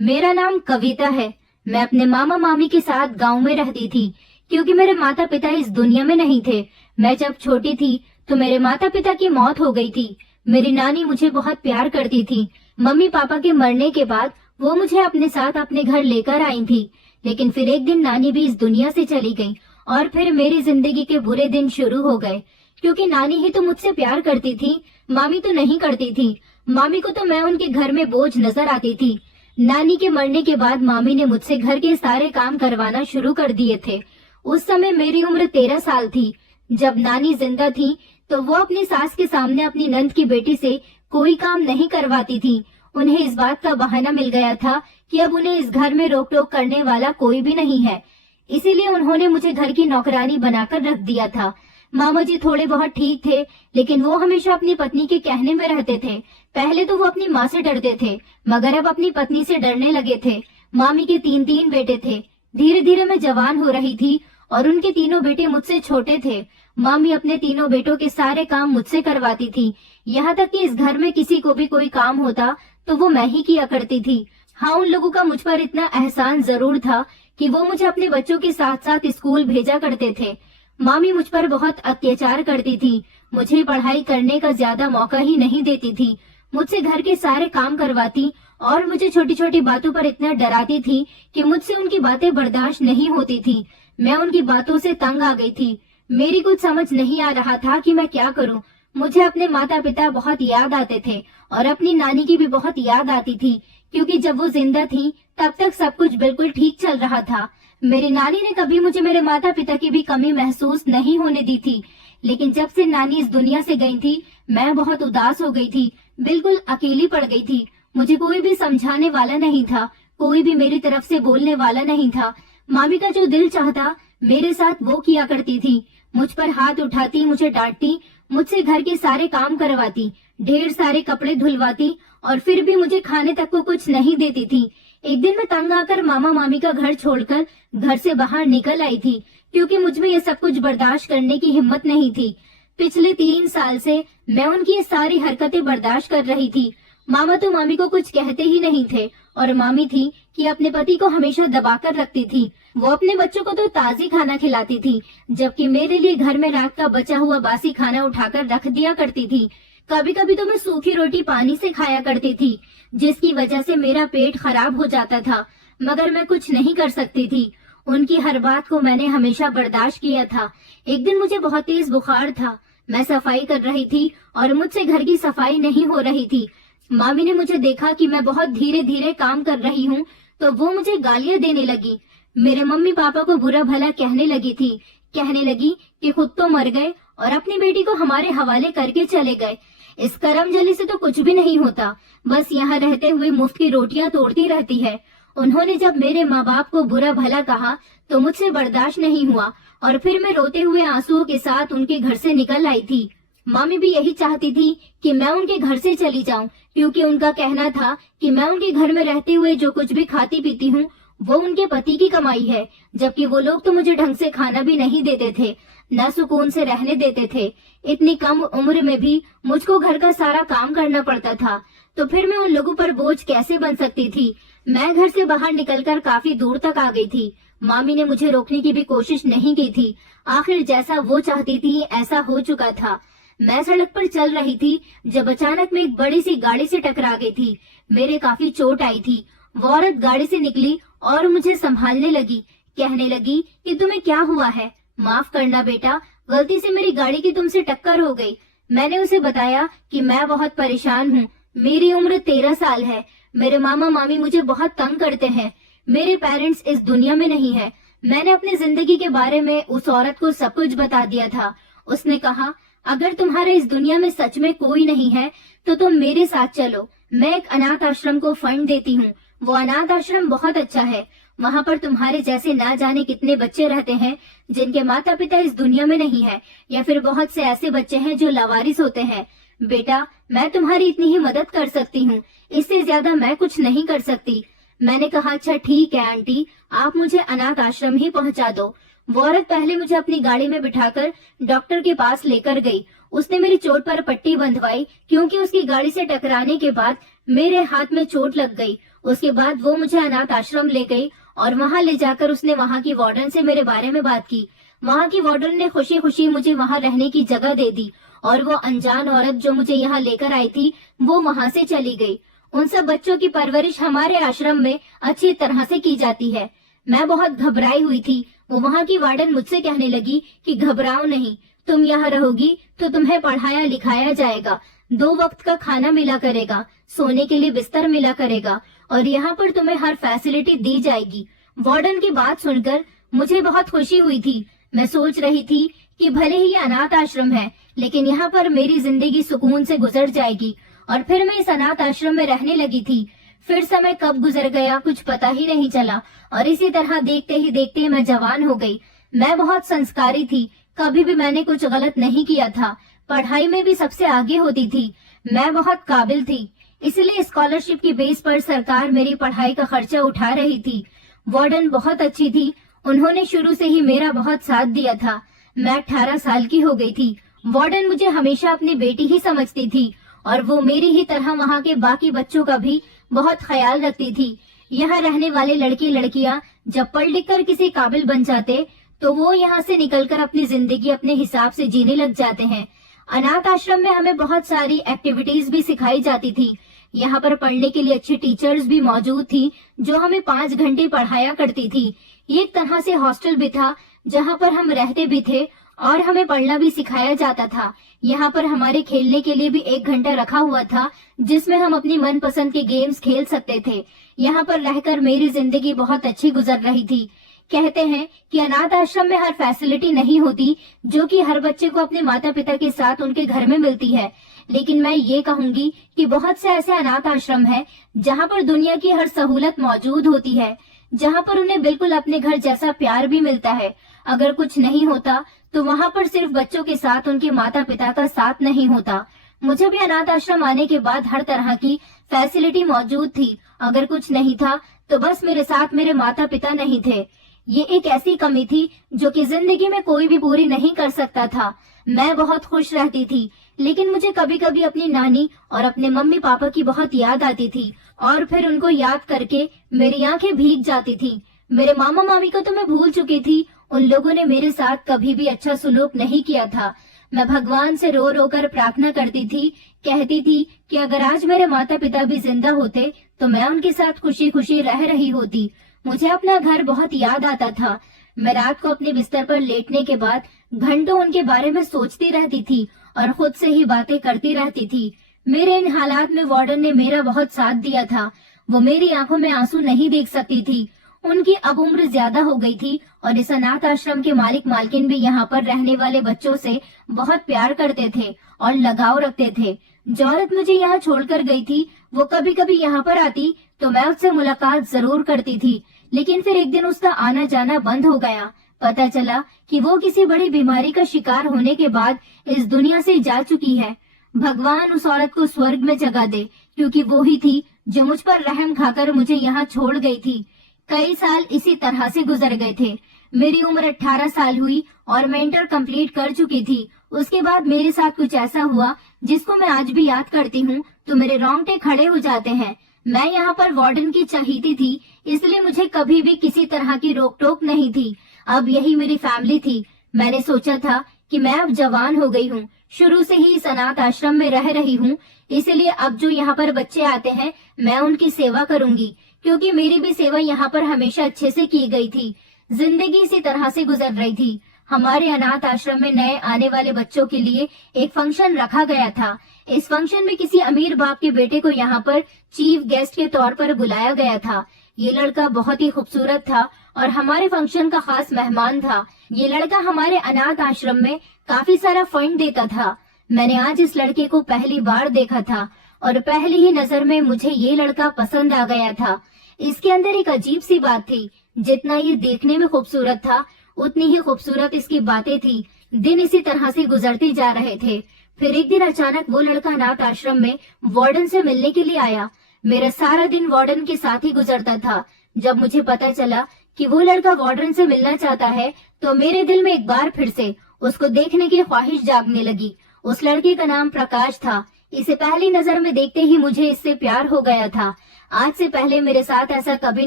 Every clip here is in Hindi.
मेरा नाम कविता है। मैं अपने मामा मामी के साथ गांव में रहती थी क्योंकि मेरे माता पिता इस दुनिया में नहीं थे। मैं जब छोटी थी तो मेरे माता पिता की मौत हो गई थी। मेरी नानी मुझे बहुत प्यार करती थी। मम्मी पापा के मरने के बाद वो मुझे अपने साथ अपने घर लेकर आई थी। लेकिन फिर एक दिन नानी भी इस दुनिया से चली गई और फिर मेरी जिंदगी के बुरे दिन शुरू हो गए। क्योंकि नानी ही तो मुझसे प्यार करती थी, मामी तो नहीं करती थी। मामी को तो मैं उनके घर में बोझ नजर आती थी। नानी के मरने के बाद मामी ने मुझसे घर के सारे काम करवाना शुरू कर दिए थे। उस समय मेरी उम्र 13 साल थी। जब नानी जिंदा थी तो वो अपनी सास के सामने अपनी नंद की बेटी से कोई काम नहीं करवाती थी। उन्हें इस बात का बहाना मिल गया था कि अब उन्हें इस घर में रोक टोक करने वाला कोई भी नहीं है। इसीलिए उन्होंने मुझे घर की नौकरानी बनाकर रख दिया था। मामा जी थोड़े बहुत ठीक थे, लेकिन वो हमेशा अपनी पत्नी के कहने में रहते थे। पहले तो वो अपनी माँ से डरते थे, मगर अब अपनी पत्नी से डरने लगे थे। मामी के तीन तीन बेटे थे। धीरे धीरे मैं जवान हो रही थी और उनके तीनों बेटे मुझसे छोटे थे। मामी अपने तीनों बेटों के सारे काम मुझसे करवाती थी। यहाँ तक कि इस घर में किसी को भी कोई काम होता तो वो मैं ही किया करती थी। हाँ, उन लोगों का मुझ पर इतना एहसान जरूर था कि वो मुझे अपने बच्चों के साथ साथ स्कूल भेजा करते थे। मामी मुझ पर बहुत अत्याचार करती थी। मुझे पढ़ाई करने का ज्यादा मौका ही नहीं देती थी। मुझसे घर के सारे काम करवाती और मुझे छोटी छोटी बातों पर इतना डराती थी कि मुझसे उनकी बातें बर्दाश्त नहीं होती थी। मैं उनकी बातों से तंग आ गई थी। मेरी कुछ समझ नहीं आ रहा था कि मैं क्या करूं। मुझे अपने माता पिता बहुत याद आते थे और अपनी नानी की भी बहुत याद आती थी, क्योंकि जब वो जिंदा थी तब तक सब कुछ बिल्कुल ठीक चल रहा था। मेरी नानी ने कभी मुझे मेरे माता पिता की भी कमी महसूस नहीं होने दी थी। लेकिन जब से नानी इस दुनिया से गई थी, मैं बहुत उदास हो गई थी। बिल्कुल अकेली पड़ गई थी। मुझे कोई भी समझाने वाला नहीं था, कोई भी मेरी तरफ से बोलने वाला नहीं था। मामी का जो दिल चाहता मेरे साथ वो किया करती थी। मुझ पर हाथ उठाती, मुझे डांटती, मुझसे घर के सारे काम करवाती, ढेर सारे कपड़े धुलवाती और फिर भी मुझे खाने तक को कुछ नहीं देती थी। एक दिन मैं तंग आकर मामा मामी का घर छोड़कर घर से बाहर निकल आई थी, क्योंकि मुझ में ये सब कुछ बर्दाश्त करने की हिम्मत नहीं थी। पिछले 3 साल से मैं उनकी ये सारी हरकतें बर्दाश्त कर रही थी। मामा तो मामी को कुछ कहते ही नहीं थे और मामी थी कि अपने पति को हमेशा दबाकर रखती थी। वो अपने बच्चों को तो ताजी खाना खिलाती थी, जबकि मेरे लिए घर में रात का बचा हुआ बासी खाना उठाकर रख दिया करती थी। कभी कभी तो मैं सूखी रोटी पानी से खाया करती थी, जिसकी वजह से मेरा पेट खराब हो जाता था, मगर मैं कुछ नहीं कर सकती थी। उनकी हर बात को मैंने हमेशा बर्दाश्त किया था। एक दिन मुझे बहुत तेज बुखार था। मैं सफाई कर रही थी और मुझसे घर की सफाई नहीं हो रही थी। मामी ने मुझे देखा कि मैं बहुत धीरे धीरे काम कर रही हूँ, तो वो मुझे गालियां देने लगी। मेरे मम्मी पापा को बुरा भला कहने लगी थी। कहने लगी कि खुद तो मर गए और अपनी बेटी को हमारे हवाले करके चले गए। इस करमजली से तो कुछ भी नहीं होता, बस यहाँ रहते हुए मुफ्त की रोटियां तोड़ती रहती है। उन्होंने जब मेरे माँ बाप को बुरा भला कहा तो मुझसे बर्दाश्त नहीं हुआ और फिर मैं रोते हुए आंसुओं के साथ उनके घर से निकल आई थी। मामी भी यही चाहती थी कि मैं उनके घर से चली जाऊं, क्योंकि उनका कहना था कि मैं उनके घर में रहते हुए जो कुछ भी खाती पीती हूँ वो उनके पति की कमाई है, जबकि वो लोग तो मुझे ढंग से खाना भी नहीं देते थे, न सुकून से रहने देते थे। इतनी कम उम्र में भी मुझको घर का सारा काम करना पड़ता था, तो फिर मैं उन लोगों पर बोझ कैसे बन सकती थी। मैं घर से बाहर निकलकर काफी दूर तक आ गई थी। मामी ने मुझे रोकने की भी कोशिश नहीं की थी। आखिर जैसा वो चाहती थी ऐसा हो चुका था। मैं सड़क पर चल रही थी जब अचानक मैं एक बड़ी सी गाड़ी से टकरा गई थी। मेरे काफी चोट आई थी। वो औरत गाड़ी से निकली और मुझे संभालने लगी। कहने लगी कि तुम्हें क्या हुआ है? माफ करना बेटा, गलती से मेरी गाड़ी की तुमसे टक्कर हो गई। मैंने उसे बताया कि मैं बहुत परेशान हूँ। मेरी उम्र 13 साल है। मेरे मामा मामी मुझे बहुत तंग करते हैं। मेरे पेरेंट्स इस दुनिया में नहीं है। मैंने अपनी जिंदगी के बारे में उस औरत को सब कुछ बता दिया था। उसने कहा, अगर तुम्हारे इस दुनिया में सच में कोई नहीं है तो तुम मेरे साथ चलो। मैं एक अनाथ आश्रम को फंड देती हूँ। वो अनाथ आश्रम बहुत अच्छा है। वहाँ पर तुम्हारे जैसे ना जाने कितने बच्चे रहते हैं जिनके माता पिता इस दुनिया में नहीं है, या फिर बहुत से ऐसे बच्चे हैं जो लावारिस होते हैं। बेटा, मैं तुम्हारी इतनी ही मदद कर सकती हूँ, इससे ज्यादा मैं कुछ नहीं कर सकती। मैंने कहा, अच्छा ठीक है आंटी, आप मुझे अनाथ आश्रम ही पहुँचा दो। वो औरत पहले मुझे अपनी गाड़ी में बिठाकर डॉक्टर के पास लेकर गई। उसने मेरी चोट पर पट्टी बंधवाई, क्योंकि उसकी गाड़ी से टकराने के बाद मेरे हाथ में चोट लग गई। उसके बाद वो मुझे अनाथ आश्रम ले गई और वहाँ ले जाकर उसने वहाँ की वार्डन से मेरे बारे में बात की। वहाँ की वार्डन ने खुशी खुशी मुझे वहाँ रहने की जगह दे दी और वो अनजान औरत जो मुझे यहाँ लेकर आई थी वो वहाँ से चली गई। उन सब बच्चों की परवरिश हमारे आश्रम में अच्छी तरह से की जाती है। मैं बहुत घबराई हुई थी। वो वहाँ की वार्डन मुझसे कहने लगी कि घबराओ नहीं, तुम यहाँ रहोगी तो तुम्हें पढ़ाया लिखाया जाएगा, 2 वक्त का खाना मिला करेगा, सोने के लिए बिस्तर मिला करेगा और यहाँ पर तुम्हें हर फैसिलिटी दी जाएगी। वार्डन की बात सुनकर मुझे बहुत खुशी हुई थी। मैं सोच रही थी कि भले ही ये अनाथ आश्रम है लेकिन यहाँ पर मेरी जिंदगी सुकून से गुजर जाएगी। और फिर मैं इस अनाथ आश्रम में रहने लगी थी। फिर समय कब गुजर गया कुछ पता ही नहीं चला और इसी तरह देखते ही देखते मैं जवान हो गई। मैं बहुत संस्कारी थी, कभी भी मैंने कुछ गलत नहीं किया था, पढ़ाई में भी सबसे आगे होती थी, मैं बहुत काबिल थी। इसलिए स्कॉलरशिप की बेस पर सरकार मेरी पढ़ाई का खर्चा उठा रही थी। वार्डन बहुत अच्छी थी, उन्होंने शुरू से ही मेरा बहुत साथ दिया था। मैं 18 साल की हो गई थी। वार्डन मुझे हमेशा अपनी बेटी ही समझती थी और वो मेरी ही तरह वहाँ के बाकी बच्चों का भी बहुत ख्याल रखती थी। यहाँ रहने वाले लड़के लड़कियाँ जब पढ़ लिख कर किसी काबिल बन जाते तो वो यहाँ से निकलकर अपनी जिंदगी अपने हिसाब से जीने लग जाते हैं। अनाथ आश्रम में हमें बहुत सारी एक्टिविटीज भी सिखाई जाती थी। यहाँ पर पढ़ने के लिए अच्छी टीचर्स भी मौजूद थी जो हमें 5 घंटे पढ़ाया करती थी। ये एक तरह से हॉस्टल भी था जहाँ पर हम रहते भी थे और हमें पढ़ना भी सिखाया जाता था। यहाँ पर हमारे खेलने के लिए भी 1 घंटा रखा हुआ था जिसमें हम अपनी मनपसंद के गेम्स खेल सकते थे। यहाँ पर रहकर मेरी जिंदगी बहुत अच्छी गुजर रही थी। कहते हैं कि अनाथ आश्रम में हर फैसिलिटी नहीं होती जो कि हर बच्चे को अपने माता पिता के साथ उनके घर में मिलती है, लेकिन मैं ये कहूंगी कि बहुत से ऐसे अनाथ आश्रम है जहाँ पर दुनिया की हर सहूलत मौजूद होती है, जहाँ पर उन्हें बिल्कुल अपने घर जैसा प्यार भी मिलता है। अगर कुछ नहीं होता तो वहाँ पर सिर्फ बच्चों के साथ उनके माता पिता का साथ नहीं होता। मुझे भी अनाथ आश्रम आने के बाद हर तरह की फैसिलिटी मौजूद थी। अगर कुछ नहीं था तो बस मेरे साथ मेरे माता पिता नहीं थे। ये एक ऐसी कमी थी जो कि जिंदगी में कोई भी पूरी नहीं कर सकता था। मैं बहुत खुश रहती थी, लेकिन मुझे कभी कभी अपनी नानी और अपने मम्मी पापा की बहुत याद आती थी और फिर उनको याद करके मेरी आंखें भीग जाती थी। मेरे मामा मामी को तो मैं भूल चुकी थी, उन लोगों ने मेरे साथ कभी भी अच्छा सलूक नहीं किया था। मैं भगवान से रो रो कर प्रार्थना करती थी, कहती थी कि अगर आज मेरे माता पिता भी जिंदा होते तो मैं उनके साथ खुशी खुशी रह रही होती। मुझे अपना घर बहुत याद आता था। मैं रात को अपने बिस्तर पर लेटने के बाद घंटों उनके बारे में सोचती रहती थी और खुद से ही बातें करती रहती थी। मेरे इन हालात में वार्डन ने मेरा बहुत साथ दिया था। वो मेरी आंखों में आंसू नहीं देख सकती थी। उनकी अब उम्र ज्यादा हो गई थी और इस अनाथ आश्रम के मालिक मालकिन भी यहाँ पर रहने वाले बच्चों से बहुत प्यार करते थे और लगाव रखते थे। जो औरत मुझे यहाँ छोड़कर गई थी वो कभी कभी यहाँ पर आती तो मैं उससे मुलाकात जरूर करती थी, लेकिन फिर एक दिन उसका आना जाना बंद हो गया। पता चला कि वो किसी बड़ी बीमारी का शिकार होने के बाद इस दुनिया से जा चुकी है। भगवान उस औरत को स्वर्ग में जगह दे, क्योंकि वो ही थी जो मुझ पर रहम खाकर मुझे यहाँ छोड़ गई थी। कई साल इसी तरह से गुजर गए थे। मेरी उम्र 18 साल हुई और मैं इंटर कंप्लीट कर चुकी थी। उसके बाद मेरे साथ कुछ ऐसा हुआ जिसको मैं आज भी याद करती हूँ तो मेरे रोंगटे खड़े हो जाते हैं। मैं यहाँ पर वार्डन की चहीती थी, इसलिए मुझे कभी भी किसी तरह की रोक टोक नहीं थी। अब यही मेरी फैमिली थी। मैंने सोचा था कि मैं अब जवान हो गई हूँ, शुरू से ही इस अनाथ आश्रम में रह रही हूँ, इसलिए अब जो यहाँ पर बच्चे आते हैं मैं उनकी सेवा करूंगी, क्योंकि मेरी भी सेवा यहाँ पर हमेशा अच्छे से की गई थी। जिंदगी इसी तरह से गुजर रही थी। हमारे अनाथ आश्रम में नए आने वाले बच्चों के लिए एक फंक्शन रखा गया था। इस फंक्शन में किसी अमीर बाप के बेटे को यहाँ पर चीफ गेस्ट के तौर पर बुलाया गया था। ये लड़का बहुत ही खूबसूरत था और हमारे फंक्शन का खास मेहमान था। ये लड़का हमारे अनाथ आश्रम में काफी सारा फंड देता था। मैंने आज इस लड़के को पहली बार देखा था और पहली ही नजर में मुझे ये लड़का पसंद आ गया था। इसके अंदर एक अजीब सी बात थी, जितना ये देखने में खूबसूरत था उतनी ही खूबसूरत इसकी बातें थी। दिन इसी तरह से गुजरते जा रहे थे। फिर एक दिन अचानक वो लड़का अनाथ आश्रम में वार्डन से मिलने के लिए आया। मेरा सारा दिन वार्डन के साथ ही गुजरता था। जब मुझे पता चला कि वो लड़का वार्डन से मिलना चाहता है तो मेरे दिल में एक बार फिर से उसको देखने की ख्वाहिश जागने लगी। उस लड़के का नाम प्रकाश था। इसे पहली नजर में देखते ही मुझे इससे प्यार हो गया था। आज से पहले मेरे साथ ऐसा कभी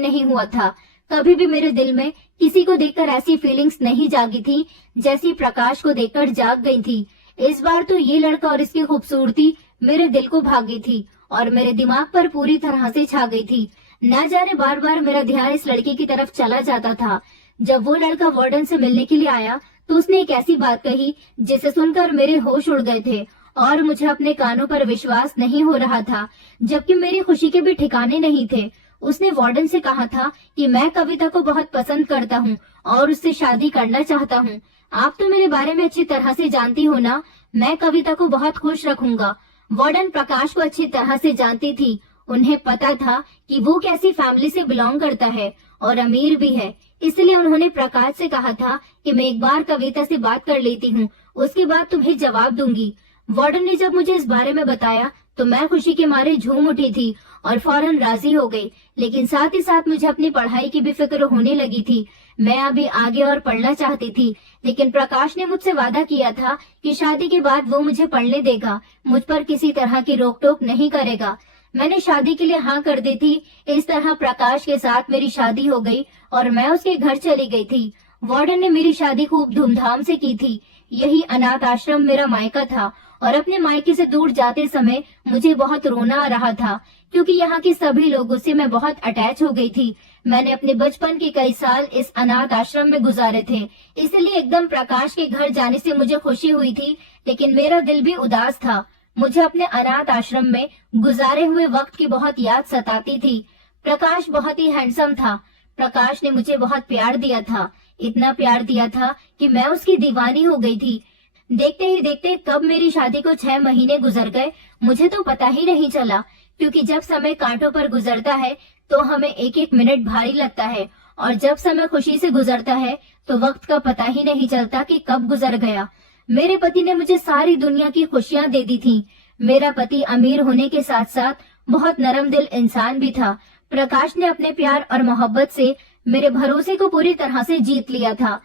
नहीं हुआ था। कभी भी मेरे दिल में किसी को देखकर ऐसी फीलिंग्स नहीं जागी थी जैसी प्रकाश को देखकर जाग गई थी। इस बार तो ये लड़का और इसकी खूबसूरती मेरे दिल को भाग गई थी और मेरे दिमाग पर पूरी तरह से छा गई थी। न जाने बार बार मेरा ध्यान इस लड़के की तरफ चला जाता था। जब वो लड़का वार्डन से मिलने के लिए आया तो उसने एक ऐसी बात कही जिसे सुनकर मेरे होश उड़ गए थे और मुझे अपने कानों पर विश्वास नहीं हो रहा था, जबकि मेरी खुशी के भी ठिकाने नहीं थे। उसने वार्डन से कहा था कि मैं कविता को बहुत पसंद करता हूँ और उससे शादी करना चाहता हूँ। आप तो मेरे बारे में अच्छी तरह से जानती हो ना, मैं कविता को बहुत खुश रखूंगा। वार्डन प्रकाश को अच्छी तरह से जानती थी। उन्हें पता था कि वो कैसी फैमिली से बिलोंग करता है और अमीर भी है, इसलिए उन्होंने प्रकाश से कहा था कि मैं एक बार कविता से बात कर लेती हूँ, उसके बाद तुम्हें जवाब दूंगी। वार्डन ने जब मुझे इस बारे में बताया तो मैं खुशी के मारे झूम उठी थी और फौरन राजी हो गई, लेकिन साथ ही साथ मुझे अपनी पढ़ाई की भी फिक्र होने लगी थी। मैं अभी आगे और पढ़ना चाहती थी, लेकिन प्रकाश ने मुझसे वादा किया था कि शादी के बाद वो मुझे पढ़ने देगा, मुझ पर किसी तरह की रोक टोक नहीं करेगा। मैंने शादी के लिए हाँ कर दी थी। इस तरह प्रकाश के साथ मेरी शादी हो गई और मैं उसके घर चली गई थी। वार्डन ने मेरी शादी खूब धूमधाम से की थी। यही अनाथ आश्रम मेरा मायका था और अपने मायके से दूर जाते समय मुझे बहुत रोना आ रहा था, क्योंकि यहाँ के सभी लोगों से मैं बहुत अटैच हो गई थी। मैंने अपने बचपन के कई साल इस अनाथ आश्रम में गुजारे थे, इसलिए एकदम प्रकाश के घर जाने से मुझे खुशी हुई थी, लेकिन मेरा दिल भी उदास था। मुझे अपने अनाथ आश्रम में गुजारे हुए वक्त की बहुत याद सताती थी। प्रकाश बहुत ही हैंडसम था। प्रकाश ने मुझे बहुत प्यार दिया था, इतना प्यार दिया था कि मैं उसकी दीवानी हो गई थी। देखते ही देखते कब मेरी शादी को 6 महीने गुजर गए मुझे तो पता ही नहीं चला, क्योंकि जब समय कांटों पर गुजरता है तो हमें एक एक मिनट भारी लगता है, और जब समय खुशी से गुजरता है तो वक्त का पता ही नहीं चलता कि कब गुजर गया। मेरे पति ने मुझे सारी दुनिया की खुशियां दे दी थी। मेरा पति अमीर होने के साथ साथ बहुत नरम दिल इंसान भी था। प्रकाश ने अपने प्यार और मोहब्बत से मेरे भरोसे को पूरी तरह से जीत लिया था।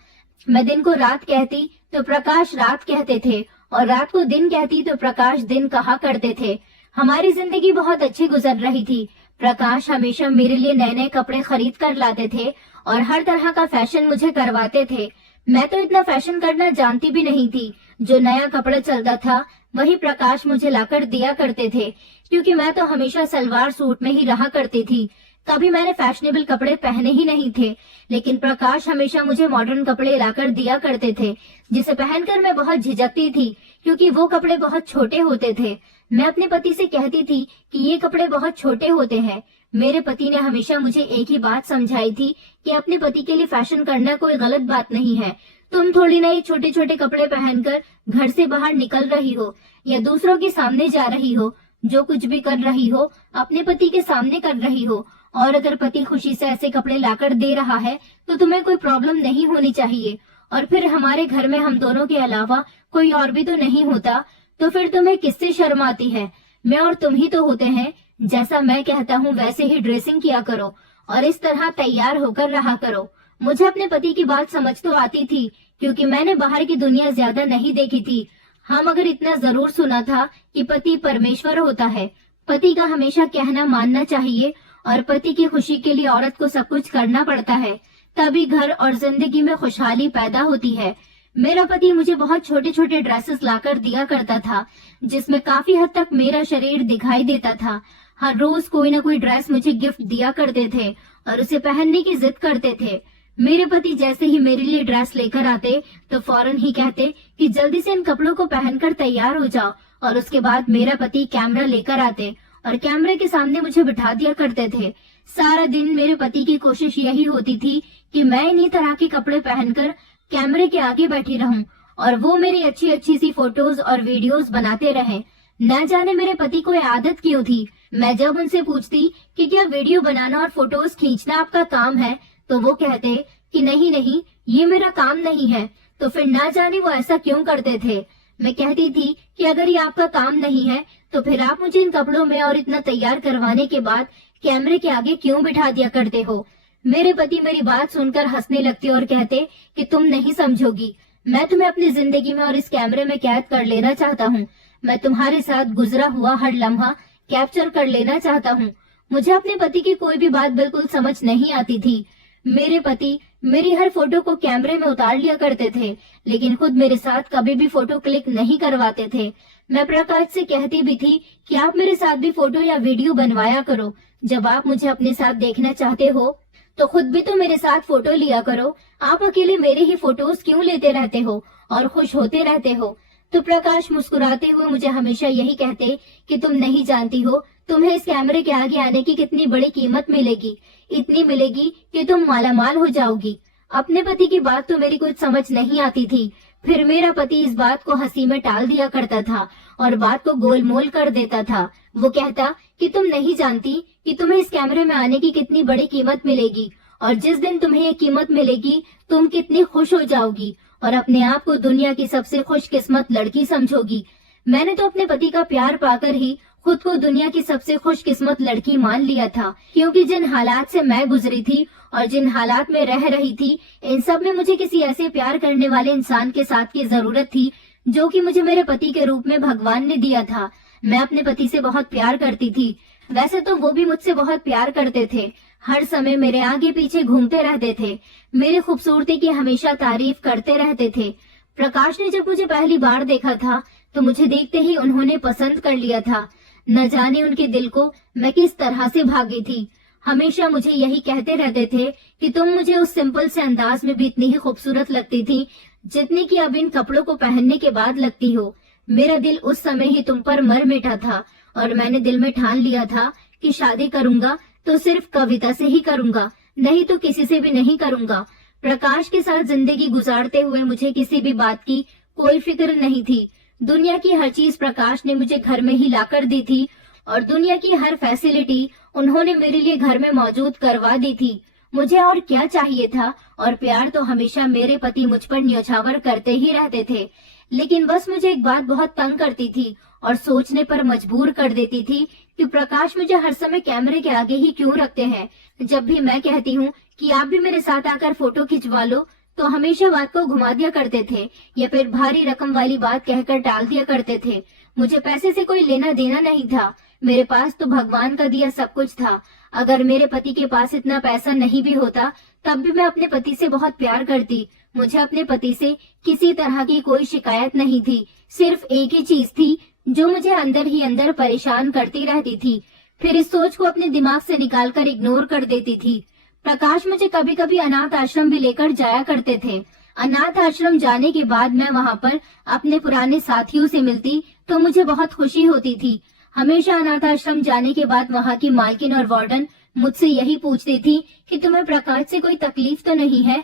मैं दिन को रात कहती तो प्रकाश रात कहते थे, और रात को दिन कहती तो प्रकाश दिन कहा करते थे। हमारी जिंदगी बहुत अच्छी गुजर रही थी। प्रकाश हमेशा मेरे लिए नए नए कपड़े खरीद कर लाते थे और हर तरह का फैशन मुझे करवाते थे। मैं तो इतना फैशन करना जानती भी नहीं थी। जो नया कपड़ा चलता था वही प्रकाश मुझे लाकर दिया करते थे, क्योंकि मैं तो हमेशा सलवार सूट में ही रहा करती थी। कभी मैंने फैशनेबल कपड़े पहने ही नहीं थे, लेकिन प्रकाश हमेशा मुझे मॉडर्न कपड़े लाकर दिया करते थे, जिसे पहनकर मैं बहुत झिझकती थी, क्योंकि वो कपड़े बहुत छोटे होते थे। मैं अपने पति से कहती थी कि ये कपड़े बहुत छोटे होते हैं। मेरे पति ने हमेशा मुझे एक ही बात समझाई थी कि अपने पति के लिए फैशन करना कोई गलत बात नहीं है। तुम थोड़ी ना ये छोटे छोटे कपड़े पहनकर घर से बाहर निकल रही हो या दूसरों के सामने जा रही हो। जो कुछ भी कर रही हो अपने पति के सामने कर रही हो, और अगर पति खुशी से ऐसे कपड़े लाकर दे रहा है तो तुम्हें कोई प्रॉब्लम नहीं होनी चाहिए। और फिर हमारे घर में हम दोनों के अलावा कोई और भी तो नहीं होता, तो फिर तुम्हें किससे शर्म आती है? मैं और तुम ही तो होते हैं। जैसा मैं कहता हूँ वैसे ही ड्रेसिंग किया करो और इस तरह तैयार होकर रहा करो। मुझे अपने पति की बात समझ तो आती थी, क्योंकि मैंने बाहर की दुनिया ज्यादा नहीं देखी थी। हाँ, मगर इतना जरूर सुना था कि पति परमेश्वर होता है। पति का हमेशा कहना मानना चाहिए और पति की खुशी के लिए औरत को सब कुछ करना पड़ता है, तभी घर और जिंदगी में खुशहाली पैदा होती है। मेरा पति मुझे बहुत छोटे छोटे ड्रेसेस लाकर दिया करता था, जिसमें काफी हद तक मेरा शरीर दिखाई देता था। हर रोज कोई ना कोई ड्रेस मुझे गिफ्ट दिया करते थे और उसे पहनने की जिद करते थे। मेरे पति जैसे ही मेरे लिए ड्रेस लेकर आते तो फौरन ही कहते कि जल्दी से इन कपड़ों को पहनकर तैयार हो जाओ, और उसके बाद मेरा पति कैमरा लेकर आते और कैमरे के सामने मुझे बिठा दिया करते थे। सारा दिन मेरे पति की कोशिश यही होती थी कि मैं इन्हीं तरह के कपड़े पहनकर कैमरे के आगे बैठी रहूं और वो मेरी अच्छी अच्छी सी फोटोज और वीडियोस बनाते रहें। न जाने मेरे पति को यह आदत क्यों थी। मैं जब उनसे पूछती कि क्या वीडियो बनाना और फोटोज खींचना आपका काम है, तो वो कहते कि नहीं नहीं, ये मेरा काम नहीं है। तो फिर ना जाने वो ऐसा क्यों करते थे। मैं कहती थी कि अगर ये आपका काम नहीं है तो फिर आप मुझे इन कपड़ों में और इतना तैयार करवाने के बाद कैमरे के आगे क्यों बिठा दिया करते हो। मेरे पति मेरी बात सुनकर हंसने लगते और कहते कि तुम नहीं समझोगी, मैं तुम्हें अपनी जिंदगी में और इस कैमरे में कैद कर लेना चाहता हूँ। मैं तुम्हारे साथ गुजरा हुआ हर लम्हा कैप्चर कर लेना चाहता हूँ। मुझे अपने पति की कोई भी बात बिल्कुल समझ नहीं आती थी। मेरे पति मेरी हर फोटो को कैमरे में उतार लिया करते थे, लेकिन खुद मेरे साथ कभी भी फोटो क्लिक नहीं करवाते थे। मैं प्रकाश से कहती भी थी कि आप मेरे साथ भी फोटो या वीडियो बनवाया करो। जब आप मुझे अपने साथ देखना चाहते हो तो खुद भी तो मेरे साथ फोटो लिया करो। आप अकेले मेरे ही फोटोज क्यों लेते रहते हो और खुश होते रहते हो? तो प्रकाश मुस्कुराते हुए मुझे हमेशा यही कहते कि तुम नहीं जानती हो तुम्हें इस कैमरे के आगे आने की कितनी बड़ी कीमत मिलेगी, इतनी मिलेगी कि तुम मालामाल हो जाओगी। अपने पति की बात तो मेरी कुछ समझ नहीं आती थी। फिर मेरा पति इस बात को हंसी में टाल दिया करता था और बात को गोलमोल कर देता था। वो कहता कि तुम नहीं जानती कि तुम्हें इस कैमरे में आने की कितनी बड़ी कीमत मिलेगी, और जिस दिन तुम्हें ये कीमत मिलेगी तुम कितनी खुश हो जाओगी और अपने आप को दुनिया की सबसे खुशकिस्मत लड़की समझोगी। मैंने तो अपने पति का प्यार पाकर ही खुद को दुनिया की सबसे खुशकिस्मत लड़की मान लिया था, क्योंकि जिन हालात से मैं गुजरी थी और जिन हालात में रह रही थी, इन सब में मुझे किसी ऐसे प्यार करने वाले इंसान के साथ की जरूरत थी जो कि मुझे मेरे पति के रूप में भगवान ने दिया था। मैं अपने पति से बहुत प्यार करती थी। वैसे तो वो भी मुझसे बहुत प्यार करते थे, हर समय मेरे आगे पीछे घूमते रहते थे, मेरी खूबसूरती की हमेशा तारीफ करते रहते थे। प्रकाश ने जब मुझे पहली बार देखा था तो मुझे देखते ही उन्होंने पसंद कर लिया था। न जाने उनके दिल को मैं किस तरह से भागी थी। हमेशा मुझे यही कहते रहते थे कि तुम मुझे उस सिंपल से अंदाज में भी इतनी ही खूबसूरत लगती थी जितनी कि अब इन कपड़ों को पहनने के बाद लगती हो। मेरा दिल उस समय ही तुम पर मर मिटा था और मैंने दिल में ठान लिया था कि शादी करूंगा तो सिर्फ कविता से ही करूंगा, नहीं तो किसी से भी नहीं करूंगा। प्रकाश के साथ जिंदगी गुजारते हुए मुझे किसी भी बात की कोई फिक्र नहीं थी। दुनिया की हर चीज प्रकाश ने मुझे घर में ही लाकर दी थी और दुनिया की हर फैसिलिटी उन्होंने मेरे लिए घर में मौजूद करवा दी थी। मुझे और क्या चाहिए था? और प्यार तो हमेशा मेरे पति मुझ पर न्योछावर करते ही रहते थे, लेकिन बस मुझे एक बात बहुत तंग करती थी और सोचने पर मजबूर कर देती थी कि प्रकाश मुझे हर समय कैमरे के आगे ही क्यों रखते हैं। जब भी मैं कहती हूँ कि आप भी मेरे साथ आकर फोटो खिंचवा लो तो हमेशा बात को घुमा दिया करते थे या फिर भारी रकम वाली बात कहकर टाल दिया करते थे। मुझे पैसे से कोई लेना देना नहीं था, मेरे पास तो भगवान का दिया सब कुछ था। अगर मेरे पति के पास इतना पैसा नहीं भी होता तब भी मैं अपने पति से बहुत प्यार करती। मुझे अपने पति से किसी तरह की कोई शिकायत नहीं थी। सिर्फ एक ही चीज थी जो मुझे अंदर ही अंदर परेशान करती रहती थी। फिर इस सोच को अपने दिमाग से निकालकर इग्नोर कर देती थी। प्रकाश मुझे कभी कभी अनाथ आश्रम भी लेकर जाया करते थे। अनाथ आश्रम जाने के बाद मैं वहाँ पर अपने पुराने साथियों से मिलती तो मुझे बहुत खुशी होती थी। हमेशा अनाथ आश्रम जाने के बाद वहाँ की मालकिन और वार्डन मुझसे यही पूछती थी कि तुम्हें प्रकाश से कोई तकलीफ तो नहीं है।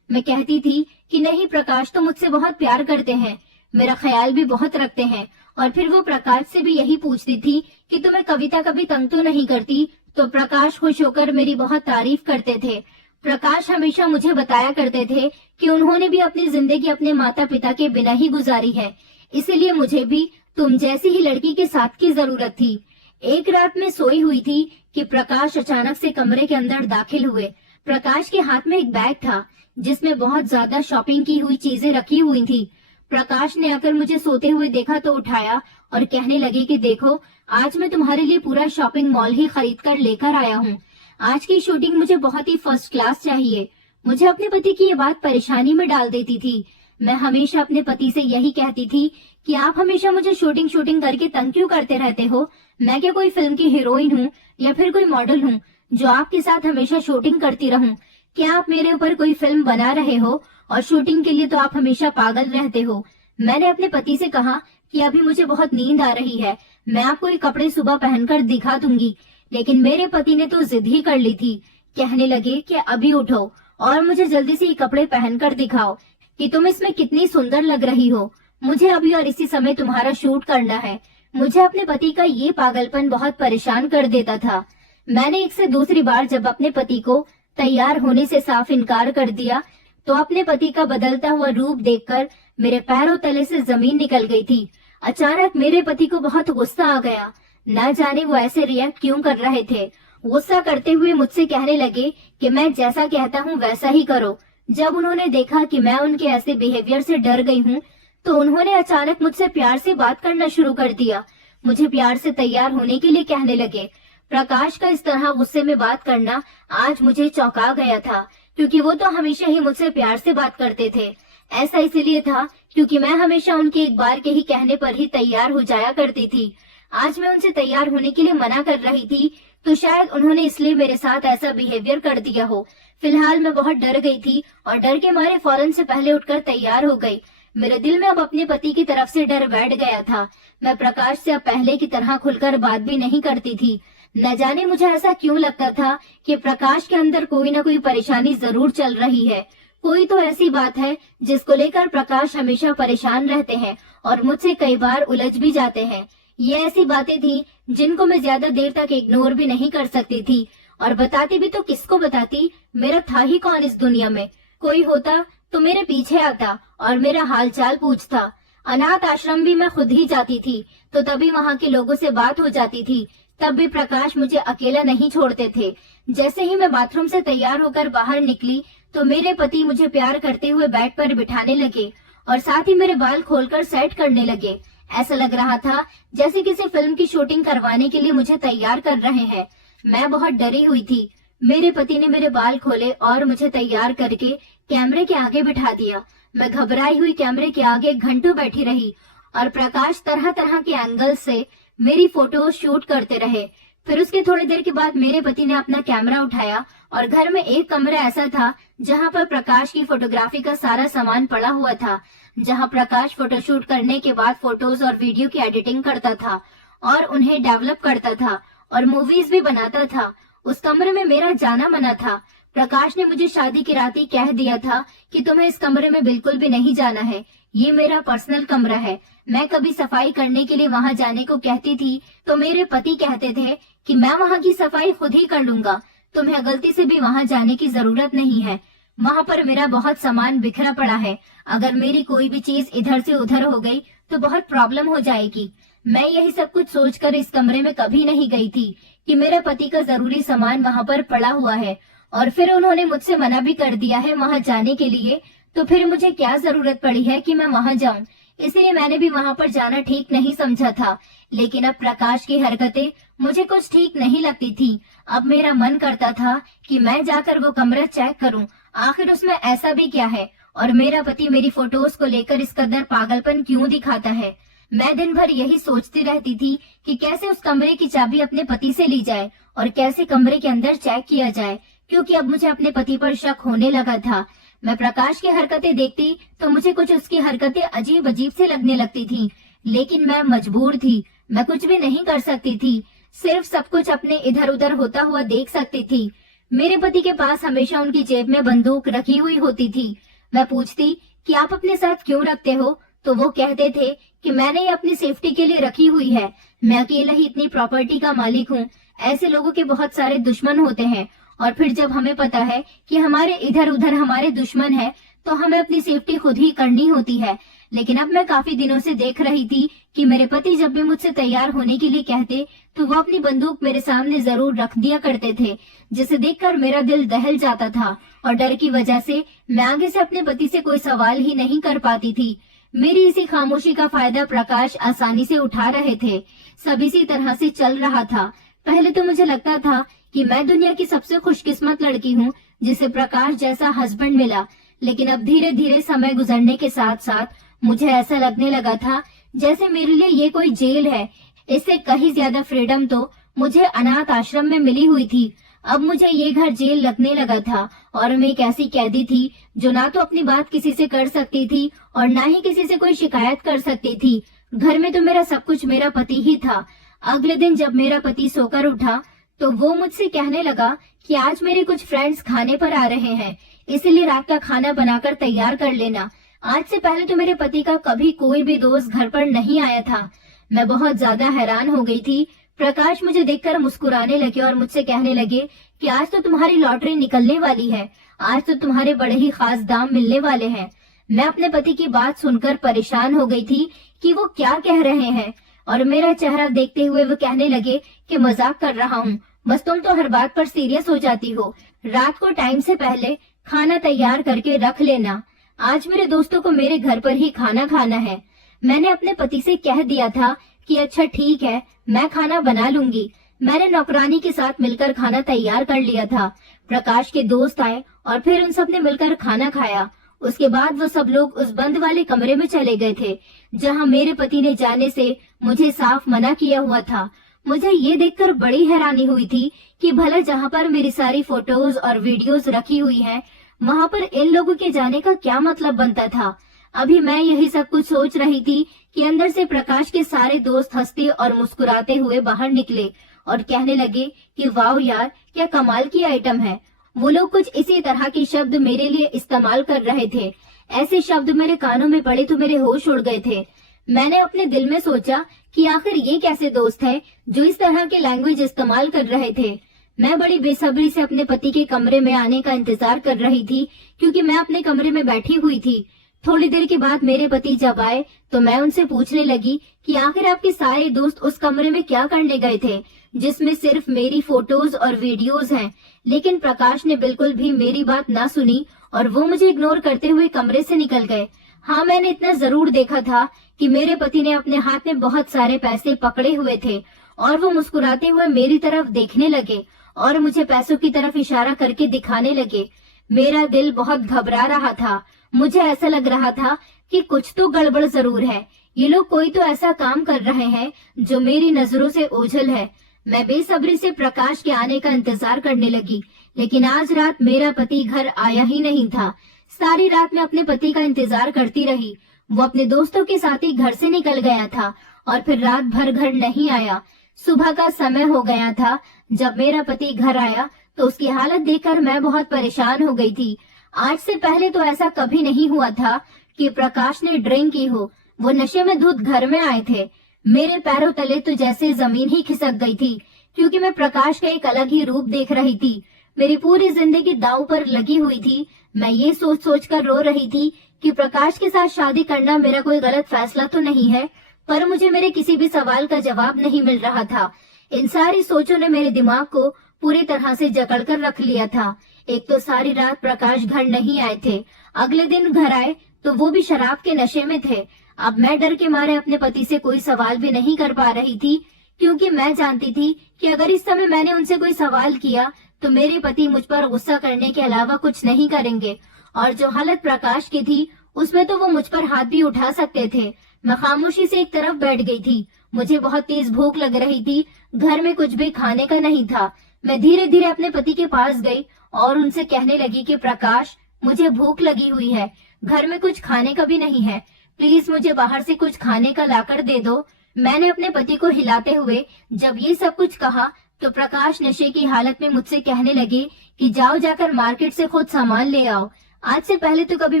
मैं कहती थी कि नहीं, प्रकाश तो मुझसे बहुत प्यार करते हैं, मेरा ख्याल भी बहुत रखते हैं। और फिर वो प्रकाश से भी यही पूछती थी कि तुम्हें कविता कभी तंग तो नहीं करती? तो प्रकाश खुश होकर मेरी बहुत तारीफ करते थे। प्रकाश हमेशा मुझे बताया करते थे कि उन्होंने भी अपनी जिंदगी अपने माता पिता के बिना ही गुजारी है, इसलिए मुझे भी तुम जैसी ही लड़की के साथ की जरूरत थी। एक रात में सोई हुई थी कि प्रकाश अचानक से कमरे के अंदर दाखिल हुए। प्रकाश के हाथ में एक बैग था जिसमें बहुत ज्यादा शॉपिंग की हुई चीजें रखी हुई थी। प्रकाश ने आकर मुझे सोते हुए देखा तो उठाया और कहने लगे कि देखो, आज मैं तुम्हारे लिए पूरा शॉपिंग मॉल ही खरीद कर लेकर आया हूँ। आज की शूटिंग मुझे बहुत ही फर्स्ट क्लास चाहिए। मुझे अपने पति की ये बात परेशानी में डाल देती थी। मैं हमेशा अपने पति से यही कहती थी कि आप हमेशा मुझे शूटिंग करके तंग क्यों करते रहते हो? मैं क्या कोई फिल्म की हीरोइन हूँ या फिर कोई मॉडल हूँ जो आपके साथ हमेशा शूटिंग करती रहूं? क्या आप मेरे ऊपर कोई फिल्म बना रहे हो? और शूटिंग के लिए तो आप हमेशा पागल रहते हो। मैंने अपने पति से कहा कि अभी मुझे बहुत नींद आ रही है, मैं आपको ये कपड़े सुबह पहनकर दिखा दूंगी, लेकिन मेरे पति ने तो जिद ही कर ली थी। कहने लगे कि अभी उठो और मुझे जल्दी से ये कपड़े पहनकर दिखाओ कि तुम इसमें कितनी सुंदर लग रही हो। मुझे अभी और इसी समय तुम्हारा शूट करना है। मुझे अपने पति का ये पागलपन बहुत परेशान कर देता था। मैंने एक से दूसरी बार जब अपने पति को तैयार होने से साफ इनकार कर दिया तो अपने पति का बदलता हुआ रूप देखकर मेरे पैरों तले से जमीन निकल गई थी। अचानक मेरे पति को बहुत गुस्सा आ गया। न जाने वो ऐसे रिएक्ट क्यों कर रहे थे। गुस्सा करते हुए मुझसे कहने लगे कि मैं जैसा कहता हूँ वैसा ही करो। जब उन्होंने देखा कि मैं उनके ऐसे बिहेवियर से डर गई हूँ तो उन्होंने अचानक मुझसे प्यार से बात करना शुरू कर दिया। मुझे प्यार से तैयार होने के लिए कहने लगे। प्रकाश का इस तरह गुस्से में बात करना आज मुझे चौंका गया था, क्योंकि वो तो हमेशा ही मुझसे प्यार से बात करते थे। ऐसा इसलिए था क्योंकि मैं हमेशा उनके एक बार के ही कहने पर ही तैयार हो जाया करती थी। आज मैं उनसे तैयार होने के लिए मना कर रही थी, तो शायद उन्होंने इसलिए मेरे साथ ऐसा बिहेवियर कर दिया हो। फिलहाल मैं बहुत डर गई थी और डर के मारे फौरन से पहले उठकर तैयार हो गई। मेरे दिल में अब अपने पति की तरफ से डर बैठ गया था। मैं प्रकाश से अब पहले की तरह खुलकर बात भी नहीं करती थी। न जाने मुझे ऐसा क्यों लगता था कि प्रकाश के अंदर कोई न कोई परेशानी जरूर चल रही है। कोई तो ऐसी बात है जिसको लेकर प्रकाश हमेशा परेशान रहते हैं और मुझसे कई बार उलझ भी जाते हैं। ये ऐसी बातें थी जिनको मैं ज्यादा देर तक इग्नोर भी नहीं कर सकती थी, और बताती भी तो किसको बताती। मेरा था ही कौन इस दुनिया में। कोई होता तो मेरे पीछे आता और मेरा हालचाल पूछता। अनाथ आश्रम भी मैं खुद ही जाती थी, तो तभी वहाँ के लोगों से बात हो जाती थी। तब भी प्रकाश मुझे अकेला नहीं छोड़ते थे। जैसे ही मैं बाथरूम से तैयार होकर बाहर निकली तो मेरे पति मुझे प्यार करते हुए बेड पर बिठाने लगे और साथ ही मेरे बाल खोलकर सेट करने लगे। ऐसा लग रहा था जैसे किसी फिल्म की शूटिंग करवाने के लिए मुझे तैयार कर रहे हैं। मैं बहुत डरी हुई थी। मेरे पति ने मेरे बाल खोले और मुझे तैयार करके कैमरे के आगे बिठा दिया। मैं घबराई हुई कैमरे के आगे घंटों बैठी रही और प्रकाश तरह तरह के एंगल से मेरी फोटो शूट करते रहे। फिर उसके थोड़ी देर के बाद मेरे पति ने अपना कैमरा उठाया और घर में एक कमरा ऐसा था जहां पर प्रकाश की फोटोग्राफी का सारा सामान पड़ा हुआ था, जहां प्रकाश फोटोशूट करने के बाद फोटोज और वीडियो की एडिटिंग करता था और उन्हें डेवलप करता था और मूवीज भी बनाता था। उस कमरे में मेरा जाना मना था। प्रकाश ने मुझे शादी की रात ही कह दिया था कि तुम्हें इस कमरे में बिल्कुल भी नहीं जाना है, ये मेरा पर्सनल कमरा है। मैं कभी सफाई करने के लिए वहाँ जाने को कहती थी तो मेरे पति कहते थे कि मैं वहाँ की सफाई खुद ही कर लूंगा, तुम्हें गलती से भी वहाँ जाने की जरूरत नहीं है। वहाँ पर मेरा बहुत सामान बिखरा पड़ा है, अगर मेरी कोई भी चीज इधर से उधर हो गई तो बहुत प्रॉब्लम हो जाएगी। मैं यही सब कुछ सोचकर इस कमरे में कभी नहीं गई थी कि मेरे पति का जरूरी सामान वहाँ पर पड़ा हुआ है और फिर उन्होंने मुझसे मना भी कर दिया है वहाँ जाने के लिए, तो फिर मुझे क्या जरूरत पड़ी है कि मैं वहाँ जाऊँ। इसलिए मैंने भी वहाँ पर जाना ठीक नहीं समझा था। लेकिन अब प्रकाश की हरकतें मुझे कुछ ठीक नहीं लगती थी। अब मेरा मन करता था कि मैं जाकर वो कमरा चेक करूं, आखिर उसमें ऐसा भी क्या है और मेरा पति मेरी फोटोज को लेकर इस कदर पागलपन क्यों दिखाता है। मैं दिन भर यही सोचती रहती थी कि कैसे उस कमरे की चाबी अपने पति से ली जाए और कैसे कमरे के अंदर चेक किया जाए, क्योंकि अब मुझे अपने पति पर शक होने लगा था। मैं प्रकाश की हरकतें देखती तो मुझे कुछ उसकी हरकतें अजीब अजीब से लगने लगती थी, लेकिन मैं मजबूर थी। मैं कुछ भी नहीं कर सकती थी, सिर्फ सब कुछ अपने इधर उधर होता हुआ देख सकती थी। मेरे पति के पास हमेशा उनकी जेब में बंदूक रखी हुई होती थी। मैं पूछती कि आप अपने साथ क्यों रखते हो, तो वो कहते थे कि मैंने ये अपनी सेफ्टी के लिए रखी हुई है। मैं अकेला ही इतनी प्रॉपर्टी का मालिक हूँ। ऐसे लोगों के बहुत सारे दुश्मन होते हैं और फिर जब हमें पता है कि हमारे इधर उधर हमारे दुश्मन है तो हमें अपनी सेफ्टी खुद ही करनी होती है। लेकिन अब मैं काफी दिनों से देख रही थी कि मेरे पति जब भी मुझसे तैयार होने के लिए कहते तो वो अपनी बंदूक मेरे सामने जरूर रख दिया करते थे, जिसे देखकर मेरा दिल दहल जाता था और डर की वजह से मैं आगे से अपने पति से कोई सवाल ही नहीं कर पाती थी। मेरी इसी खामोशी का फायदा प्रकाश आसानी से उठा रहे थे। सब इसी तरह से चल रहा था। पहले तो मुझे लगता था कि मैं दुनिया की सबसे खुशकिस्मत लड़की हूँ जिसे प्रकाश जैसा हस्बैंड मिला, लेकिन अब धीरे धीरे समय गुजरने के साथ साथ मुझे ऐसा लगने लगा था जैसे मेरे लिए ये कोई जेल है। इससे कहीं ज्यादा फ्रीडम तो मुझे अनाथ आश्रम में मिली हुई थी। अब मुझे ये घर जेल लगने लगा था और मैं एक ऐसी कैदी थी जो ना तो अपनी बात किसी से कर सकती थी और ना ही किसी से कोई शिकायत कर सकती थी। घर में तो मेरा सब कुछ मेरा पति ही था। अगले दिन जब मेरा पति सोकर उठा तो वो मुझसे कहने लगा कि आज मेरे कुछ फ्रेंड्स खाने पर आ रहे हैं, इसीलिए रात का खाना बनाकर तैयार कर लेना। आज से पहले तो मेरे पति का कभी कोई भी दोस्त घर पर नहीं आया था। मैं बहुत ज्यादा हैरान हो गई थी। प्रकाश मुझे देखकर मुस्कुराने लगे और मुझसे कहने लगे कि आज तो तुम्हारी लॉटरी निकलने वाली है, आज तो तुम्हारे बड़े ही खास दाम मिलने वाले हैं। मैं अपने पति की बात सुनकर परेशान हो गई थी कि वो क्या कह रहे हैं और मेरा चेहरा देखते हुए वो कहने लगे कि मजाक कर रहा हूँ, बस तुम तो हर बात पर सीरियस हो जाती हो। रात को टाइम से पहले खाना तैयार करके रख लेना। आज मेरे दोस्तों को मेरे घर पर ही खाना खाना है। मैंने अपने पति से कह दिया था कि अच्छा ठीक है, मैं खाना बना लूंगी। मैंने नौकरानी के साथ मिलकर खाना तैयार कर लिया था। प्रकाश के दोस्त आए और फिर उन सब ने मिलकर खाना खाया। उसके बाद वो सब लोग उस बंद वाले कमरे में चले गए थे, जहां मेरे पति ने जाने से मुझे साफ मना किया हुआ था। मुझे ये देखकर बड़ी हैरानी हुई थी कि भला जहां पर मेरी सारी फोटोज और वीडियोस रखी हुई हैं, वहां पर इन लोगों के जाने का क्या मतलब बनता था। अभी मैं यही सब कुछ सोच रही थी कि अंदर से प्रकाश के सारे दोस्त हंसते और मुस्कुराते हुए बाहर निकले और कहने लगे कि वाह यार, क्या कमाल की आइटम है। वो लोग कुछ इसी तरह के शब्द मेरे लिए इस्तेमाल कर रहे थे। ऐसे शब्द मेरे कानों में पड़े तो मेरे होश उड़ गए थे। मैंने अपने दिल में सोचा कि आखिर ये कैसे दोस्त हैं जो इस तरह के लैंग्वेज इस्तेमाल कर रहे थे। मैं बड़ी बेसब्री से अपने पति के कमरे में आने का इंतजार कर रही थी, क्योंकि मैं अपने कमरे में बैठी हुई थी। थोड़ी देर के बाद मेरे पति जब आए तो मैं उनसे पूछने लगी कि आखिर आपके सारे दोस्त उस कमरे में क्या करने गए थे जिसमें सिर्फ मेरी फोटोज और वीडियोज हैं। लेकिन प्रकाश ने बिल्कुल भी मेरी बात ना सुनी और वो मुझे इग्नोर करते हुए कमरे से निकल गए। हाँ, मैंने इतना जरूर देखा था कि मेरे पति ने अपने हाथ में बहुत सारे पैसे पकड़े हुए थे और वो मुस्कुराते हुए मेरी तरफ देखने लगे और मुझे पैसों की तरफ इशारा करके दिखाने लगे। मेरा दिल बहुत घबरा रहा था। मुझे ऐसा लग रहा था कि कुछ तो गड़बड़ जरूर है। ये लोग कोई तो ऐसा काम कर रहे हैं जो मेरी नजरों से ओझल है। मैं बेसब्री से प्रकाश के आने का इंतजार करने लगी, लेकिन आज रात मेरा पति घर आया ही नहीं था। सारी रात मैं अपने पति का इंतजार करती रही। वो अपने दोस्तों के साथ ही घर से निकल गया था और फिर रात भर घर नहीं आया। सुबह का समय हो गया था। जब मेरा पति घर आया तो उसकी हालत देखकर मैं बहुत परेशान हो गई थी। आज से पहले तो ऐसा कभी नहीं हुआ था कि प्रकाश ने ड्रिंक की हो। वो नशे में धुत घर में आए थे। मेरे पैरों तले तो जैसे जमीन ही खिसक गई थी, क्योंकि मैं प्रकाश का एक अलग ही रूप देख रही थी। मेरी पूरी जिंदगी दांव पर लगी हुई थी। मैं ये सोच सोच कर रो रही थी कि प्रकाश के साथ शादी करना मेरा कोई गलत फैसला तो नहीं है, पर मुझे मेरे किसी भी सवाल का जवाब नहीं मिल रहा था। इन सारी सोचों ने मेरे दिमाग को पूरी तरह से जकड़ कर रख लिया था। एक तो सारी रात प्रकाश घर नहीं आए थे। अगले दिन घर आए तो वो भी शराब के नशे में थे। अब मैं डर के मारे अपने पति से कोई सवाल भी नहीं कर पा रही थी, क्योंकि मैं जानती थी कि अगर इस समय मैंने उनसे कोई सवाल किया तो मेरे पति मुझ पर गुस्सा करने के अलावा कुछ नहीं करेंगे। और जो हालत प्रकाश की थी उसमें तो वो मुझ पर हाथ भी उठा सकते थे। मैं खामोशी से एक तरफ बैठ गई थी। मुझे बहुत तेज भूख लग रही थी। घर में कुछ भी खाने का नहीं था। मैं धीरे धीरे अपने पति के पास गई और उनसे कहने लगी कि प्रकाश, मुझे भूख लगी हुई है, घर में कुछ खाने का भी नहीं है, प्लीज मुझे बाहर से कुछ खाने का लाकर दे दो। मैंने अपने पति को हिलाते हुए जब ये सब कुछ कहा तो प्रकाश नशे की हालत में मुझसे कहने लगे कि जाओ जाकर मार्केट से खुद सामान ले आओ। आज से पहले तो कभी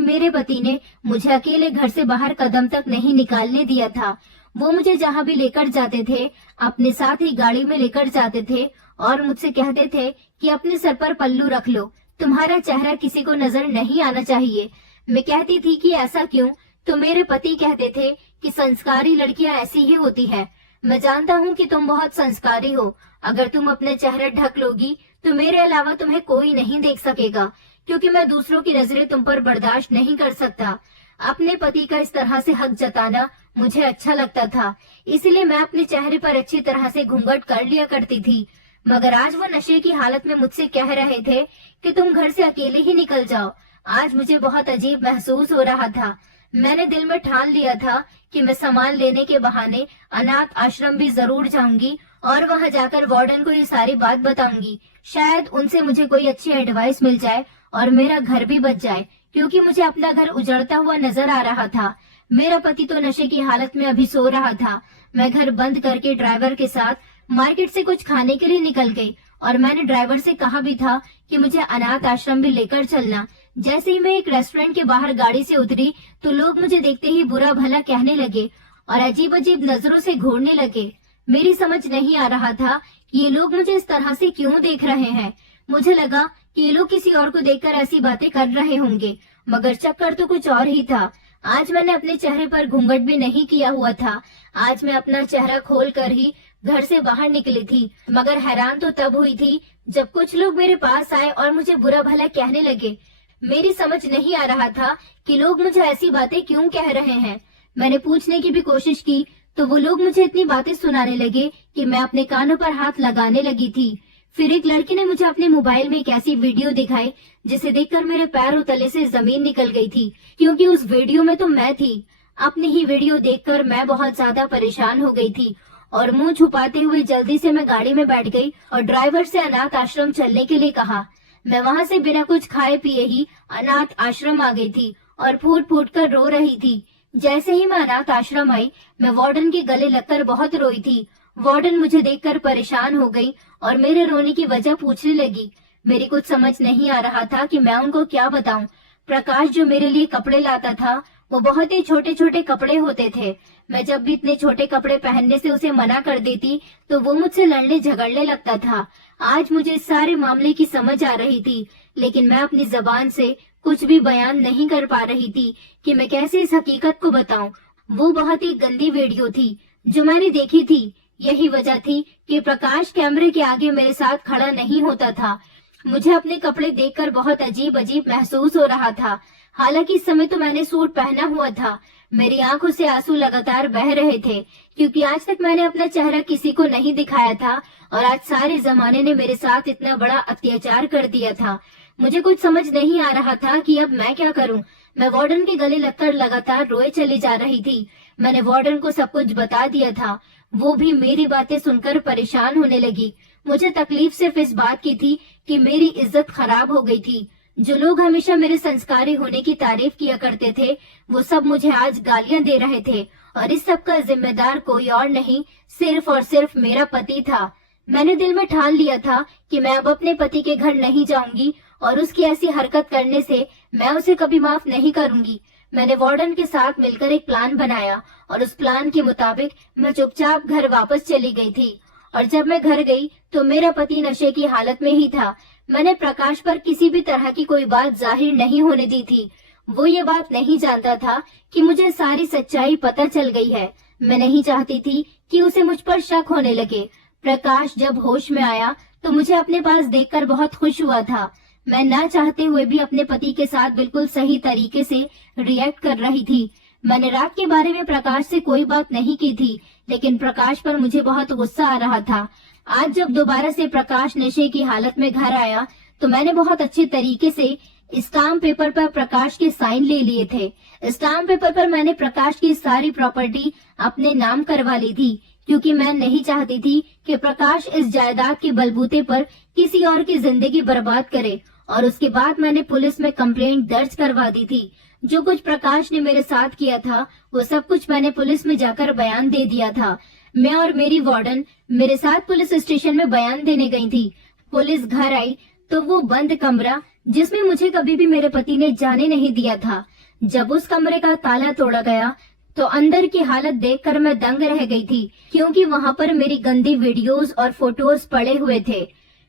मेरे पति ने मुझे अकेले घर से बाहर कदम तक नहीं निकालने दिया था। वो मुझे जहाँ भी लेकर जाते थे अपने साथ ही गाड़ी में लेकर जाते थे और मुझसे कहते थे कि अपने सर पर पल्लू रख लो, तुम्हारा चेहरा किसी को नजर नहीं आना चाहिए। मैं कहती थी कि ऐसा क्यों, तो मेरे पति कहते थे कि संस्कारी लड़कियां ऐसी ही होती है। मैं जानता हूँ कि तुम बहुत संस्कारी हो। अगर तुम अपने चेहरा ढक लोगी तो मेरे अलावा तुम्हें कोई नहीं देख सकेगा, क्योंकि मैं दूसरों की नजरें तुम पर बर्दाश्त नहीं कर सकता। अपने पति का इस तरह से हक जताना मुझे अच्छा लगता था, इसलिए मैं अपने चेहरे पर अच्छी तरह से घूंघट कर लिया करती थी। मगर आज वो नशे की हालत में मुझसे कह रहे थे कि तुम घर से अकेले ही निकल जाओ। आज मुझे बहुत अजीब महसूस हो रहा था। मैंने दिल में ठान लिया था कि मैं सामान लेने के बहाने अनाथ आश्रम भी जरूर जाऊंगी और वहां जाकर वार्डन को ये सारी बात बताऊंगी। शायद उनसे मुझे कोई अच्छी एडवाइस मिल जाए और मेरा घर भी बच जाए, क्योंकि मुझे अपना घर उजड़ता हुआ नजर आ रहा था। मेरा पति तो नशे की हालत में अभी सो रहा था। मैं घर बंद करके ड्राइवर के साथ मार्केट से कुछ खाने के लिए निकल गई और मैंने ड्राइवर से कहा भी था कि मुझे अनाथ आश्रम भी लेकर चलना। जैसे ही मैं एक रेस्टोरेंट के बाहर गाड़ी से उतरी तो लोग मुझे देखते ही बुरा भला कहने लगे और अजीब अजीब नजरों से घूरने लगे। मेरी समझ नहीं आ रहा था कि ये लोग मुझे इस तरह से क्यों देख रहे हैं। मुझे लगा कि ये लोग किसी और को देखकर ऐसी बातें कर रहे होंगे, मगर चक्कर तो कुछ और ही था। आज मैंने अपने चेहरे पर घूंघट भी नहीं किया हुआ था। आज मैं अपना चेहरा खोल कर ही घर से बाहर निकली थी। मगर हैरान तो तब हुई थी जब कुछ लोग मेरे पास आए और मुझे बुरा भला कहने लगे। मेरी समझ नहीं आ रहा था कि लोग मुझे ऐसी बातें क्यों कह रहे हैं। मैंने पूछने की भी कोशिश की तो वो लोग मुझे इतनी बातें सुनाने लगे कि मैं अपने कानों पर हाथ लगाने लगी थी। फिर एक लड़की ने मुझे अपने मोबाइल में एक ऐसी वीडियो दिखाई जिसे देखकर मेरे पैरों तले से जमीन निकल गई थी, क्योंकि उस वीडियो में तो मैं थी। अपनी ही वीडियो देखकर मैं बहुत ज्यादा परेशान हो गई थी और मुंह छुपाते हुए जल्दी से मैं गाड़ी में बैठ गई और ड्राइवर से अनाथ आश्रम चलने के लिए कहा। मैं वहां से बिना कुछ खाए पिए ही अनाथ आश्रम आ गई थी और फूट फूट कर रो रही थी। जैसे ही मैं अनाथ आश्रम आई, मैं वार्डन के गले लगकर बहुत रोई थी। वार्डन मुझे देखकर परेशान हो गई और मेरे रोने की वजह पूछने लगी। मेरी कुछ समझ नहीं आ रहा था कि मैं उनको क्या बताऊं। प्रकाश जो मेरे लिए कपड़े लाता था वो बहुत ही छोटे छोटे कपड़े होते थे। मैं जब भी इतने छोटे कपड़े पहनने से उसे मना कर देती तो वो मुझसे लड़ने झगड़ने लगता था। आज मुझे इस सारे मामले की समझ आ रही थी, लेकिन मैं अपनी जबान से कुछ भी बयान नहीं कर पा रही थी कि मैं कैसे इस हकीकत को बताऊं। वो बहुत ही गंदी वीडियो थी जो मैंने देखी थी। यही वजह थी कि प्रकाश कैमरे के आगे मेरे साथ खड़ा नहीं होता था। मुझे अपने कपड़े देखकर बहुत अजीब अजीब महसूस हो रहा था। हालांकि इस समय तो मैंने सूट पहना हुआ था। मेरी आंखों से आंसू लगातार बह रहे थे, क्योंकि आज तक मैंने अपना चेहरा किसी को नहीं दिखाया था और आज सारे जमाने ने मेरे साथ इतना बड़ा अत्याचार कर दिया था। मुझे कुछ समझ नहीं आ रहा था कि अब मैं क्या करूं। मैं वार्डन के गले लगकर लगातार रोए चली जा रही थी। मैंने वार्डन को सब कुछ बता दिया था। वो भी मेरी बातें सुनकर परेशान होने लगी। मुझे तकलीफ सिर्फ इस बात की थी कि मेरी इज्जत खराब हो गई थी। जो लोग हमेशा मेरे संस्कारी होने की तारीफ किया करते थे, वो सब मुझे आज गालियां दे रहे थे और इस सब का जिम्मेदार कोई और नहीं, सिर्फ और सिर्फ मेरा पति था। मैंने दिल में ठान लिया था कि मैं अब अपने पति के घर नहीं जाऊंगी और उसकी ऐसी हरकत करने से मैं उसे कभी माफ नहीं करूंगी। मैंने वार्डन के साथ मिलकर एक प्लान बनाया और उस प्लान के मुताबिक मैं चुपचाप घर वापस चली गई थी। और जब मैं घर गई तो मेरा पति नशे की हालत में ही था। मैंने प्रकाश पर किसी भी तरह की कोई बात जाहिर नहीं होने दी थी। वो ये बात नहीं जानता था कि मुझे सारी सच्चाई पता चल गई है। मैं नहीं चाहती थी कि उसे मुझ पर शक होने लगे। प्रकाश जब होश में आया तो मुझे अपने पास देखकर बहुत खुश हुआ था। मैं ना चाहते हुए भी अपने पति के साथ बिल्कुल सही तरीके से रिएक्ट कर रही थी। मैंने रात के बारे में प्रकाश से कोई बात नहीं की थी, लेकिन प्रकाश पर मुझे बहुत गुस्सा आ रहा था। आज जब दोबारा से प्रकाश नशे की हालत में घर आया तो मैंने बहुत अच्छे तरीके से स्टाम्प पेपर पर प्रकाश के साइन ले लिए थे। स्टाम्प पेपर पर मैंने प्रकाश की सारी प्रॉपर्टी अपने नाम करवा ली थी, क्योंकि मैं नहीं चाहती थी कि प्रकाश इस जायदाद के बलबूते पर किसी और की जिंदगी बर्बाद करे। और उसके बाद मैंने पुलिस में कंप्लेंट दर्ज करवा दी थी। जो कुछ प्रकाश ने मेरे साथ किया था वो सब कुछ मैंने पुलिस में जाकर बयान दे दिया था। मैं और मेरी वार्डन मेरे साथ पुलिस स्टेशन में बयान देने गई थी। पुलिस घर आई तो वो बंद कमरा जिसमें मुझे कभी भी मेरे पति ने जाने नहीं दिया था, जब उस कमरे का ताला तोड़ा गया तो अंदर की हालत देखकर मैं दंग रह गई थी, क्योंकि वहाँ पर मेरी गंदी वीडियोस और फोटोज पड़े हुए थे।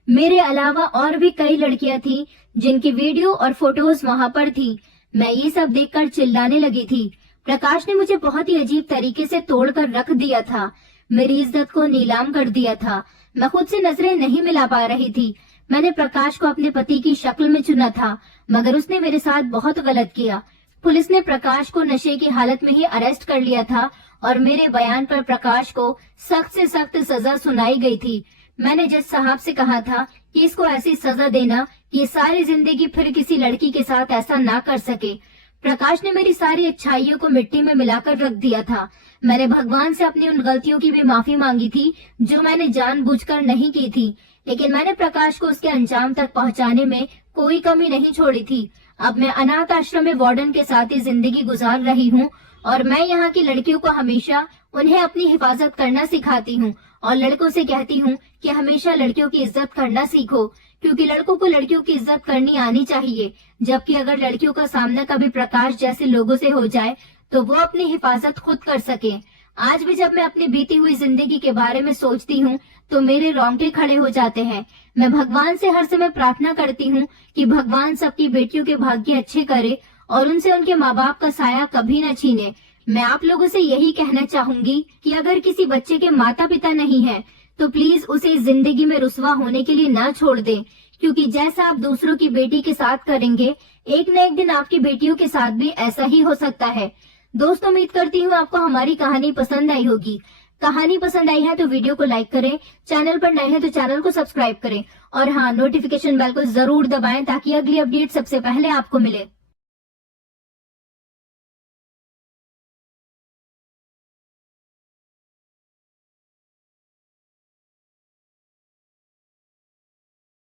मेरे अलावा और भी कई लड़कियां थी जिनकी वीडियो और फोटोज वहाँ पर थी। मैं ये सब देखकर चिल्लाने लगी थी। प्रकाश ने मुझे बहुत ही अजीब तरीके से तोड़कर रख दिया था, मेरी इज्जत को नीलाम कर दिया था। मैं खुद से नजरें नहीं मिला पा रही थी। मैंने प्रकाश को अपने पति की शक्ल में चुना था, मगर उसने मेरे साथ बहुत गलत किया। पुलिस ने प्रकाश को नशे की हालत में ही अरेस्ट कर लिया था और मेरे बयान पर प्रकाश को सख्त से सख्त सजा सुनाई गई थी। मैंने जज साहब से कहा था कि इसको ऐसी सजा देना कि सारी जिंदगी फिर किसी लड़की के साथ ऐसा ना कर सके। प्रकाश ने मेरी सारी अच्छाइयों को मिट्टी में मिलाकर रख दिया था। मैंने भगवान से अपनी उन गलतियों की भी माफी मांगी थी जो मैंने जानबूझकर नहीं की थी, लेकिन मैंने प्रकाश को उसके अंजाम तक पहुंचाने में कोई कमी नहीं छोड़ी थी। अब मैं अनाथ आश्रम में वार्डन के साथ ही जिंदगी गुजार रही हूँ और मैं यहाँ की लड़कियों को हमेशा उन्हें अपनी हिफाजत करना सिखाती हूँ और लड़कों से कहती हूँ कि हमेशा लड़कियों की इज्जत करना सीखो, क्योंकि लड़कों को लड़कियों की इज्जत करनी आनी चाहिए। जबकि अगर लड़कियों का सामना कभी प्रकाश जैसे लोगों से हो जाए तो वो अपनी हिफाजत खुद कर सके। आज भी जब मैं अपनी बीती हुई जिंदगी के बारे में सोचती हूँ तो मेरे रोंगटे खड़े हो जाते हैं। मैं भगवान से हर समय प्रार्थना करती हूँ कि भगवान सबकी बेटियों के भाग्य अच्छे करे और उनसे उनके माँ बाप का साया कभी न छीने। मैं आप लोगों से यही कहना चाहूंगी कि अगर किसी बच्चे के माता पिता नहीं है तो प्लीज उसे जिंदगी में रुसवा होने के लिए ना छोड़ दें, क्योंकि जैसा आप दूसरों की बेटी के साथ करेंगे, एक न एक दिन आपकी बेटियों के साथ भी ऐसा ही हो सकता है। दोस्तों, उम्मीद करती हूँ आपको हमारी कहानी पसंद आई होगी। कहानी पसंद आई है तो वीडियो को लाइक करें, चैनल पर नए हैं तो चैनल को सब्सक्राइब करें और हाँ, नोटिफिकेशन बेल को जरूर दबाएं ताकि अगली अपडेट सबसे पहले आपको मिले।